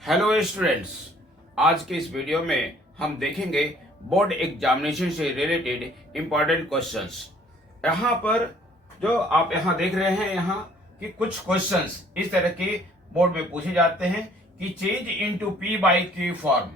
Hello students, आज के इस वीडियो में हम देखेंगे बोर्ड एग्जामिनेशन से रिलेटेड इंपॉर्टेंट क्वेश्चंस। यहाँ पर जो आप यहाँ देख रहे हैं यहाँ कि कुछ क्वेश्चंस इस तरह के बोर्ड में पूछे जाते हैं कि change into P by Q form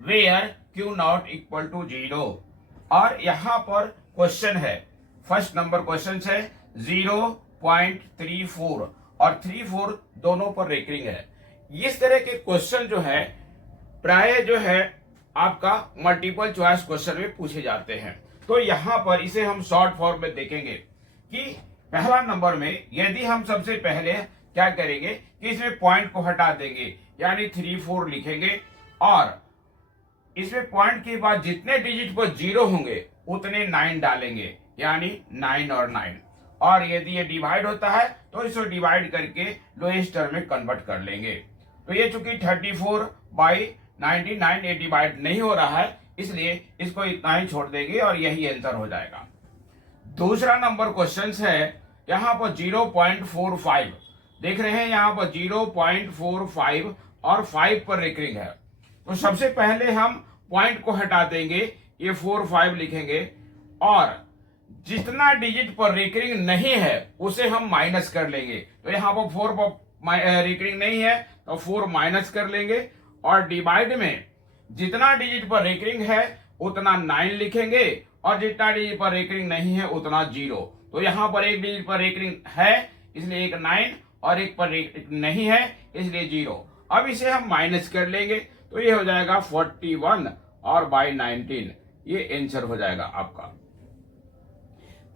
where Q not equal to 0। और यहाँ पर क्वेश्चन है, फर्स्ट नंबर क्वेश्चन है 0.34 और 34 दोनों पर रेकरिंग है। इस तरह के क्वेश्चन जो है प्राय जो है आपका मल्टीपल चॉइस क्वेश्चन में पूछे जाते हैं। तो यहाँ पर इसे हम शॉर्ट फॉर्म में देखेंगे कि पहला नंबर में यदि हम सबसे पहले क्या करेंगे कि इसमें पॉइंट को हटा देंगे यानी 34 लिखेंगे और इसमें पॉइंट के बाद जितने डिजिट पर 0 होंगे उतने 9 डालेंगे यानी 9 और 9। और यदि ये डिवाइड होता है तो इसको डिवाइड करके लोएस्ट टर्म में कन्वर्ट कर लेंगे। तो ये चूंकि 34/99 ये डिवाइड नहीं हो रहा है इसलिए इसको इतना ही छोड़ देंगे और यही आंसर हो जाएगा। दूसरा नंबर क्वेश्चन है यहाँ पर 0.45 देख रहे हैं, यहाँ पर 0.45 और 5 पर रेकरिंग है। तो सबसे पहले हम पॉइंट को हटा देंगे, ये 4-5 लिखेंगे और जितना डिजिट पर रेकरिंग नहीं है उसे हम माइनस कर लेंगे। तो यहाँ पर 4 पर रेकरिंग नहीं है तो 4 माइनस कर लेंगे और डिवाइड में जितना डिजिट पर रेकरिंग है उतना 9 लिखेंगे और जितना डिजिट पर रेकरिंग नहीं है उतना 0। तो यहाँ पर एक डिजिट पर रेकरिंग है इसलिए एक 9 और एक पर रेकरिंग नहीं है इसलिए 0। अब इसे हम माइनस कर लेंगे तो ये हो जाएगा 41 और बाई 19, ये आंसर हो जाएगा आपका।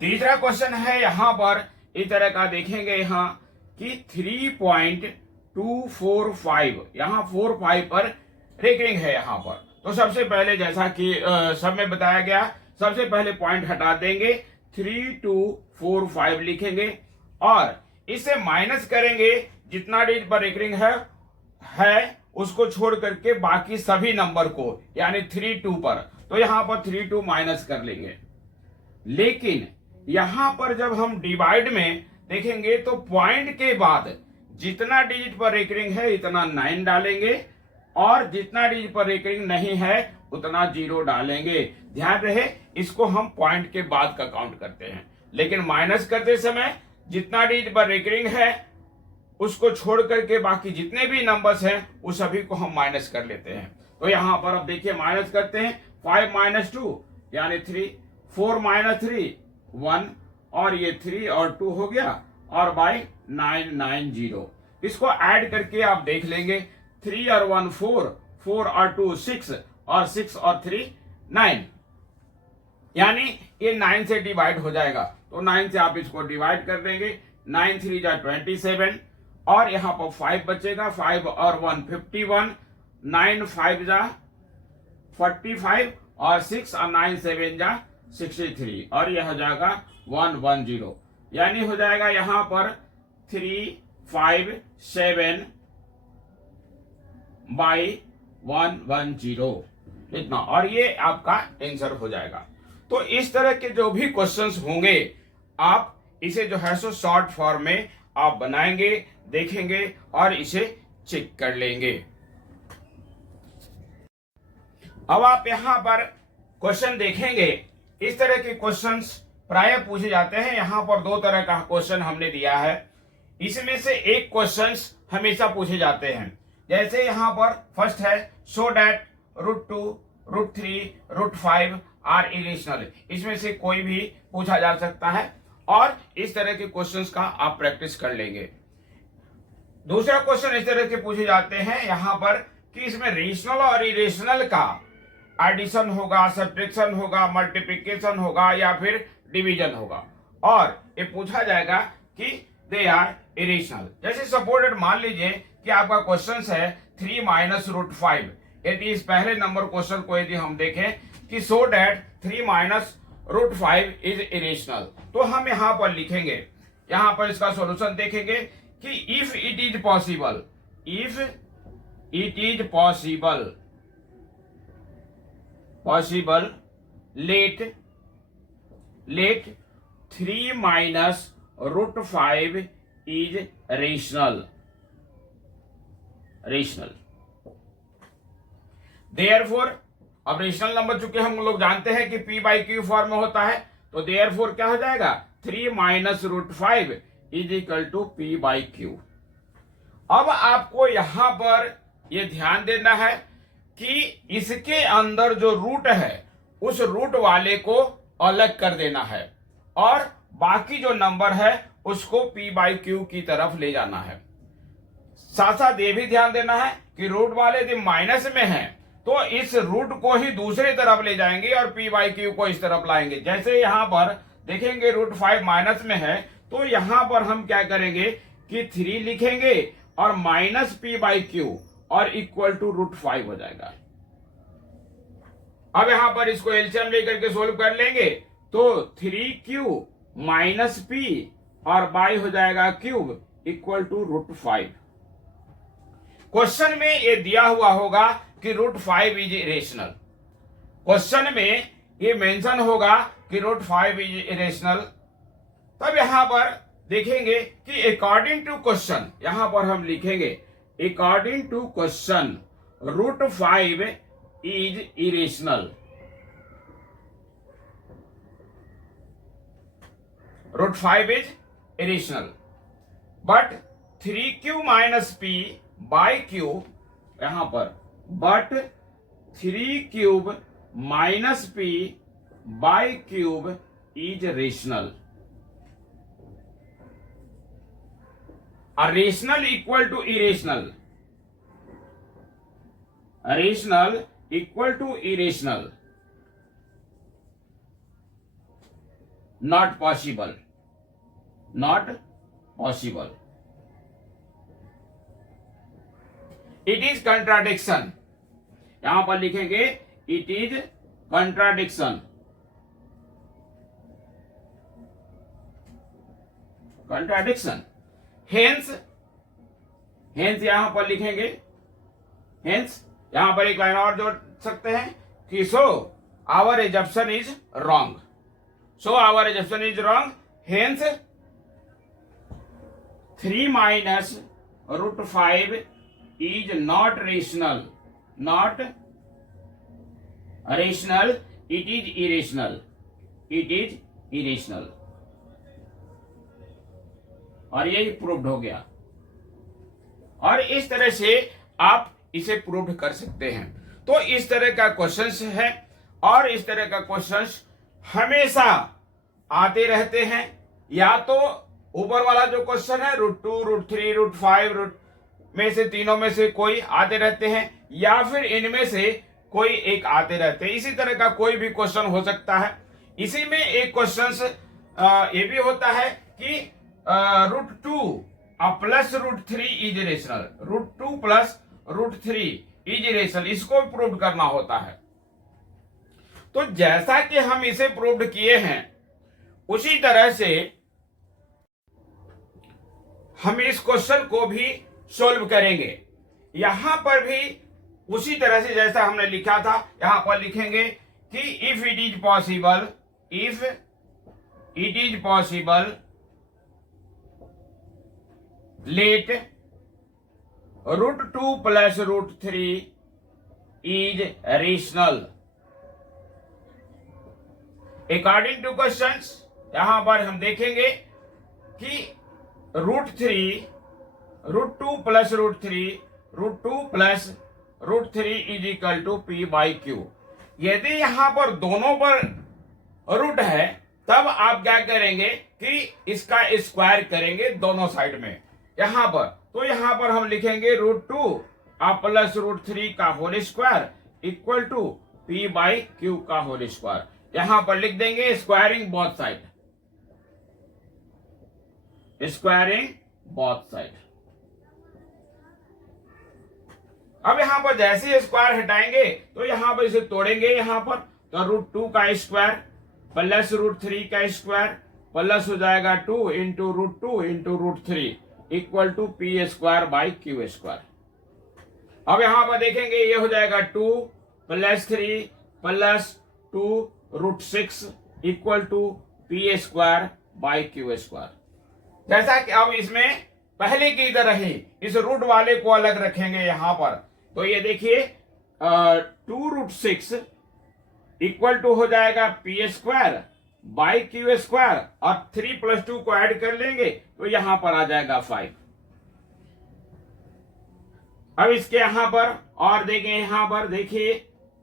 तीसरा क्वेश्चन है यहाँ पर इस तरह का देखेंगे यहाँ कि 3.245 यहाँ 4-5 पर रेकरिंग है यहाँ पर। तो सबसे पहले जैसा कि सब में बताया गया, सबसे पहले पॉइंट हटा देंगे, 3245 लिखेंगे और इसे माइनस करेंगे जितना डिजिट पर रेकरिंग है उसको छोड़ करके बाकी सभी नंबर को यानी 32 पर। तो यहाँ पर 32 माइनस कर लेंगे। लेकिन यहाँ पर जब हम डिवाइड में देखेंगे तो पॉइंट के बाद जितना डिजिट पर रेकरिंग है इतना 9 डालेंगे और जितना डिजिट पर रेकरिंग नहीं है उतना 0 डालेंगे। ध्यान रहे इसको हम पॉइंट के बाद का काउंट करते हैं, लेकिन माइनस करते समय जितना डिजिट पर रेकरिंग है उसको छोड़ करके बाकी जितने भी नंबर्स हैं उस सभी को हम माइनस कर लेते हैं। तो यहाँ पर अब देखिए माइनस करते हैं, 5 - 2 यानी 3, 4 - 3 1 और ये 3 और 2 हो गया और बाई 990। इसको ऐड करके आप देख लेंगे, 3 और 1 4, 4 और 2 6 और 6 और 3 9 यानी ये 9 से डिवाइड हो जाएगा। तो 9 से आप इसको डिवाइड कर देंगे, 9 3 जा 27 और यहाँ पर 5 बचेगा, 5 और 1 51, 9 5 जा 45 और 6 और 9 7 जा 63 और यह हो जाएगा 110 यानी हो जाएगा यहाँ पर 357 बाई 110 इतना, और ये आपका आंसर हो जाएगा। तो इस तरह के जो भी क्वेश्चंस होंगे आप इसे जो है सो शॉर्ट फॉर्म में आप बनाएंगे, देखेंगे और इसे चेक कर लेंगे। अब आप यहाँ पर क्वेश्चन देखेंगे, इस तरह के क्वेश्चंस प्राय पूछे जाते हैं। यहाँ पर 2 तरह का क्वेश्चन हमने दिया है, इसमें से एक क्वेश्चंस हमेशा पूछे जाते हैं। जैसे यहाँ पर फर्स्ट है शो दैट √2, √3, √5 आर इरेशनल। इसमें से कोई भी पूछा जा सकता है और इस तरह के क्वेश्चंस का आप प्रैक्टिस कर लेंगे। दूसरा क्वेश्चन इस तरह के पूछे जाते हैं यहाँ पर कि इसमें रेशनल और इरेशनल का एडिशन होगा, सब्ट्रैक्शन होगा, मल्टीप्लिकेशन होगा या फिर डिवीजन होगा, और ये पूछा जाएगा कि दे आर इरेशनल। जैसे सपोर्टेड मान लीजिए कि आपका क्वेश्चन है 3 - √5। यदि इस पहले नंबर क्वेश्चन को यदि हम देखें कि सो दैट 3 - √5 इज इरेशनल, तो हम यहाँ पर लिखेंगे, यहाँ पर इसका सॉल्यूशन देखेंगे कि if it is possible, if it is possible let 3 - √5 is rational। Therefore अब रेशनल नंबर चूंकि हम लोग जानते हैं कि p बाई क्यू फॉर्म में होता है, तो देयरफॉर क्या हो जाएगा 3 minus root 5 is equal to P by Q. अब आपको यहां पर यह ध्यान देना है कि इसके अंदर जो रूट है उस रूट वाले को अलग कर देना है और बाकी जो नंबर है उसको p बाई क्यू की तरफ ले जाना है। साथ साथ ये भी ध्यान देना है कि रूट वाले यदि माइनस में है तो इस रूट को ही दूसरी तरफ ले जाएंगे और p बाई क्यू को इस तरफ लाएंगे। जैसे यहां पर देखेंगे रूट 5 माइनस में है तो यहां पर हम क्या करेंगे कि 3 लिखेंगे और माइनस p बाई क्यू और इक्वल टू रूट 5 हो जाएगा। अब यहां पर इसको एलसीएम लेकर के सोल्व कर लेंगे तो 3q माइनस p और बाई हो जाएगा cube equal to root 5। Question में ये दिया हुआ होगा कि रूट 5 इज इरेशनल। क्वेश्चन में ये मेंशन होगा कि रूट 5 इज इरेशनल। तब यहां पर देखेंगे कि अकॉर्डिंग टू क्वेश्चन, यहां पर हम लिखेंगे according to question root 5 is irrational. Root 5 is irrational but 3q minus p by Q, यहां पर but 3 cube minus p by cube is rational. Rational equal to irrational, rational equal to irrational, not possible, not possible. It is contradiction, यहां पर लिखेंगे it is contradiction, contradiction. Hence, hence यहां पर लिखेंगे, hence यहां पर एक लाइन और जोड़ सकते हैं कि so our assumption is wrong, so our assumption is wrong, hence 3 minus root 5 is not rational, not rational, it is irrational, it is irrational। और ये प्रूव्ड हो गया और इस तरह से आप इसे प्रूव्ड कर सकते हैं। तो इस तरह का क्वेश्चंस है और इस तरह का क्वेश्चंस हमेशा आते रहते हैं। या तो ऊपर वाला जो क्वेश्चन है रूट 2, रूट 3, रूट 5 रूट में से तीनों में से कोई आते रहते हैं या फिर इनमें से कोई एक आते रहते हैं। इसी तरह का कोई भी क्वेश्चन हो सकता है। इसी में एक क्वेश्चन ये भी होता है कि root 2 plus root 3 is rational, root 2 plus root 3 is rational, इसको प्रूव करना होता है। तो जैसा कि हम इसे प्रूव किए हैं उसी तरह से हम इस क्वेश्चन को भी सोल्व करेंगे। यहां पर भी उसी तरह से जैसा हमने लिखा था यहां पर लिखेंगे कि if it is possible, if it is possible let root 2 plus root 3 is rational. According to questions यहां पर हम देखेंगे कि root 3, root 2 plus root 3, root 2 plus root 3 is equal to p by Q. यदि यहां पर दोनों पर रूट है तब आप क्या करेंगे कि इसका स्क्वायर करेंगे दोनों साइड में यहां पर। तो यहां पर हम लिखेंगे रूट 2 प्लस रूट 3 का whole square equal to p by Q का होल स्क्वायर। यहां पर लिख देंगे squaring both side, squaring both side. अब यहां पर जैसे ही स्क्वायर हटाएंगे तो यहां पर इसे तोड़ेंगे, यहां पर तो रूट 2 का स्क्वायर प्लस रूट 3 का स्क्वायर प्लस हो जाएगा 2 into root 2 into root 3 equal to P square by Q square. अब यहां पर देखेंगे ये हो जाएगा 2 plus 3 plus 2 root 6 equal to P square by Q square. जैसा कि अब इसमें पहले की तरह ही इस रूट वाले को अलग रखेंगे यहां पर। तो ये देखिए 2√6 इक्वल टू हो जाएगा P square by Q square, और 3 + 2 को ऐड कर लेंगे तो यहां पर आ जाएगा 5। अब इसके यहां पर और देखें, यहां पर देखिए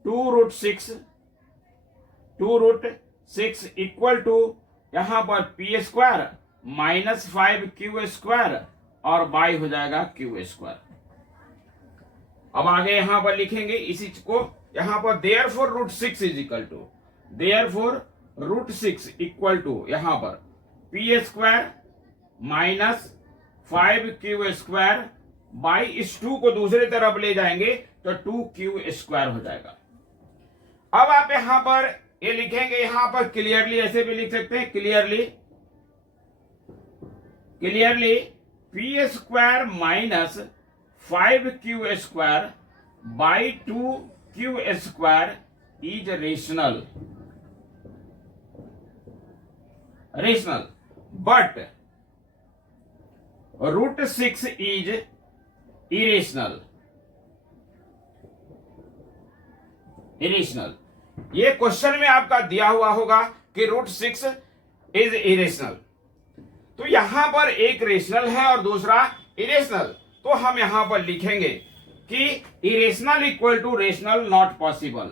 2√6 इक्वल टू यहां पर पी स्क्वायर माइनस 5 स्क्वायर और बाई हो जाएगा क्यू स्क्वायर। अब आगे यहां पर लिखेंगे इसी को, यहां पर therefore √6 is equal to, therefore √6 equal to यहां पर P square minus 5 square by इस 2 को दूसरी तरफ ले जाएंगे तो 2 स्क्वायर हो जाएगा। अब आप यहां पर ये लिखेंगे, यहां पर क्लियरली ऐसे भी लिख सकते हैं, clearly P square minus 5 square by 2 square is rational, but √6 is irrational. ये क्वेश्चन में आपका दिया हुआ होगा कि √6 इज इरेशनल, तो यहां पर एक रेशनल है और दूसरा इरेशनल, तो हम यहां पर लिखेंगे कि irrational equal to rational not possible,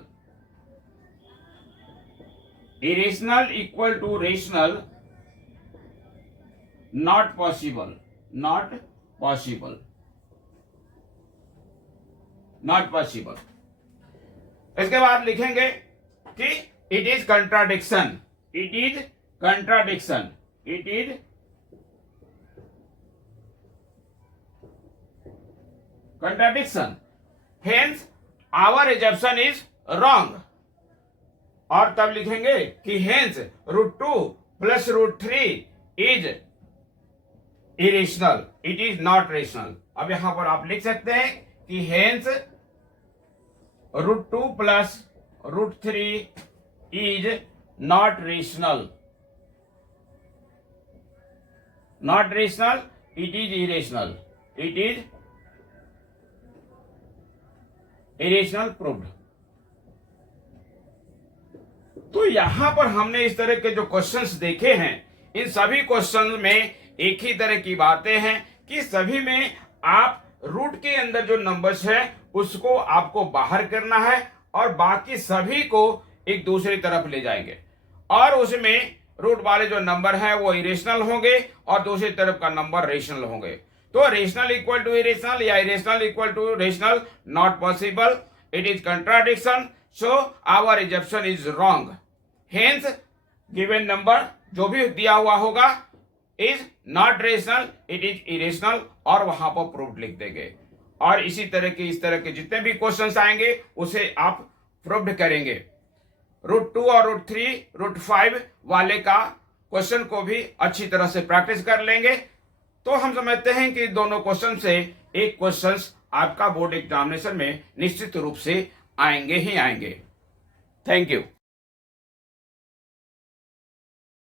irrational equal to rational not possible, not possible. इसके बाद लिखेंगे कि it is contradiction, hence our assumption is wrong, और तब लिखेंगे कि hence √2 + √3 is irrational, it is not rational. अब यहां पर आप लिख सकते हैं कि hence √2 + √3 is not rational, it is irrational, proved. तो यहां पर हमने इस तरह के जो क्वेश्चंस देखे हैं, इन सभी क्वेश्चंस में एक ही तरह की बातें हैं कि सभी में आप रूट के अंदर जो नंबर्स है उसको आपको बाहर करना है और बाकी सभी को एक दूसरी तरफ ले जाएंगे, और उसमें रूट वाले जो नंबर है वो इरेशनल होंगे और दूसरी तरफ का नंबर रेशनल होंगे। तो रेशनल इक्वल टू इरेशनल या irrational equal to rational not possible, it is contradiction, so our assumption is wrong, hence given number जो भी दिया हुआ होगा is not rational, it is irrational, और वहां पर प्रूफ लिख देंगे। और इस तरह के जितने भी क्वेश्चंस आएंगे उसे आप प्रूव्ड करेंगे। √2 और √3 √5 वाले का क्वेश्चन को भी अच्छी तरह से प्रैक्टिस कर लेंगे, तो हम समझते हैं कि दोनों क्वेश्चन से एक क्वेश्चन आपका बोर्ड एग्जामिनेशन में निश्चित रूप से आएंगे ही आएंगे। Thank you.